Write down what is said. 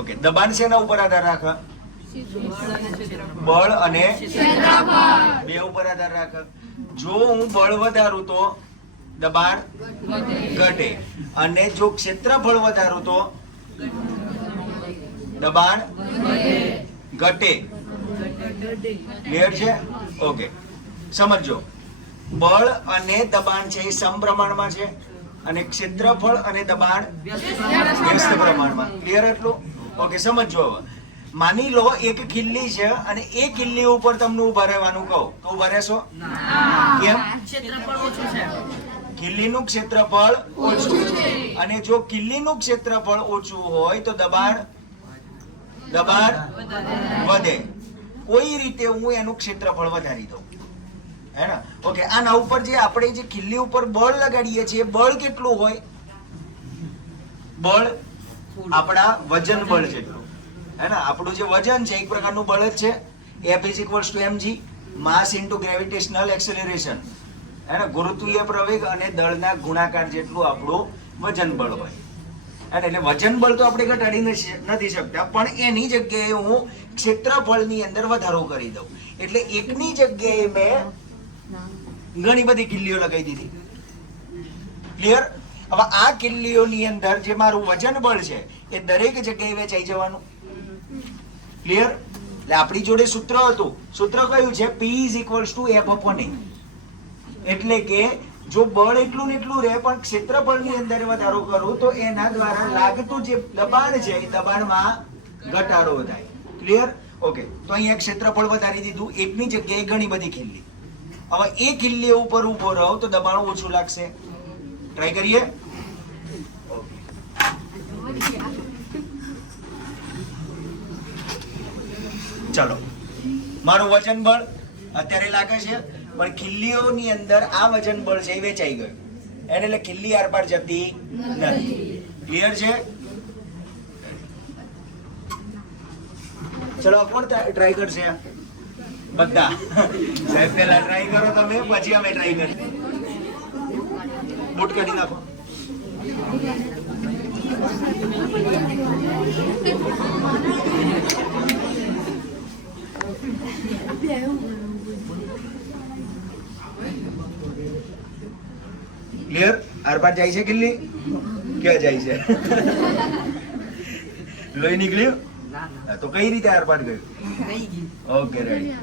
Okay, દબાણ શેના ઉપર આધાર રાખે? બળ અને બે ઉપર આધાર રાખે. જો હું બળ વધારું તો દબાણ ઘટે, અને જો ક્ષેત્રફળ વધારું તો દબાણ ઘટે. ક્લિયર છે? ઓકે, સમજો. બળ અને દબાણ છે એ સમપ્રમાણમાં છે, અને ક્ષેત્રફળ અને દબાણ વ્યસ્ત પ્રમાણમાં. ક્લિયર એટલું? ઓકે, સમજો. હવે માની લો એક કિલ્લી છે અને એ કિલ્લી ઉપર તમને ઉભા રહેવાનું કહું તો ઉભા રહેશો? કેમ? કિલ્લીનું ક્ષેત્રફળ ઓછું, અને જો કિલ્લીનું ક્ષેત્રફળ ઓછું હોય તો દબાણ વધે. કોઈ રીતે હું એનું ક્ષેત્રફળ વધારી દઉં, હે ને? ઓકે, આના ઉપર જે આપણે જે કિલ્લી ઉપર બળ લગાડીએ છીએ, બળ કેટલું હોય? બળ આપણા વજન બળ જેટલું, હે ને? આપણું જે વજન છે એક પ્રકારનું બળ જ છે. F = mg, માસ ઇન્ટુ ગ્રેવિટેશનલ એક્સેલરેશન, હે ને? ગુરુત્વીય પ્રવેગ અને દળના ગુણાકાર જેટલું આપણું વજન બળ હોય. એટલે વજન બળ તો આપણે ઘટાડી નથી શકતા, પણ એની જગ્યાએ હું ક્ષેત્રફળની અંદર વધારો કરી દઉં. એટલે એકની જગ્યાએ મેં ઘણી બધી કિલ્લીઓ લગાવી દીધી. ક્લિયર? હવે આ કિલ્લીઓની અંદર જે મારું વજન બળ છે એ દરેક જગ્યાએ વેચાઈ જવાનું. ક્લિયર? એટલે આપણી જોડે સૂત્ર હતું. સૂત્ર કયું છે? P = F/A. એટલે કે જો બળ એટલું ને એટલું રહે, પણ ક્ષેત્રફળની અંદર વધારો કરું તો એના દ્વારા લાગતું જે દબાણ છે એ દબાણમાં ઘટાડો થાય. ક્લિયર? ઓકે, તો અહીંયા ક્ષેત્રફળ વધારી દીધું, એકની જગ્યાએ ઘણી બધી કિલ્લી. હવે એ કિલ્લી ઉપર ઉભો રહો તો દબાણ ઓછું લાગશે. ટ્રાય કરીએ. ચાલો, મારું વજન બળ અત્યારે લાગે છે, પણ ખિલ્લીઓની અંદર આ વજન બળ છે એ વેચાઈ ગયું, એને એટલે ખિલ્લી આરપાર જતી નથી. ક્લિયર છે? ચલો, કોણ ટ્રાય કરશે? બધા સાહેબ પહેલા ટ્રાય કરો તમે, પછી અમે ટ્રાય કરીએ. બૂટ કાઢી નાખો. ક્લિયર? આરપાર જાય છે કિલ્લી? ક્યાં જાય છે? લોહી નીકળ્યું? તો કઈ રીતે આરપાર ગયું? Okay, ready.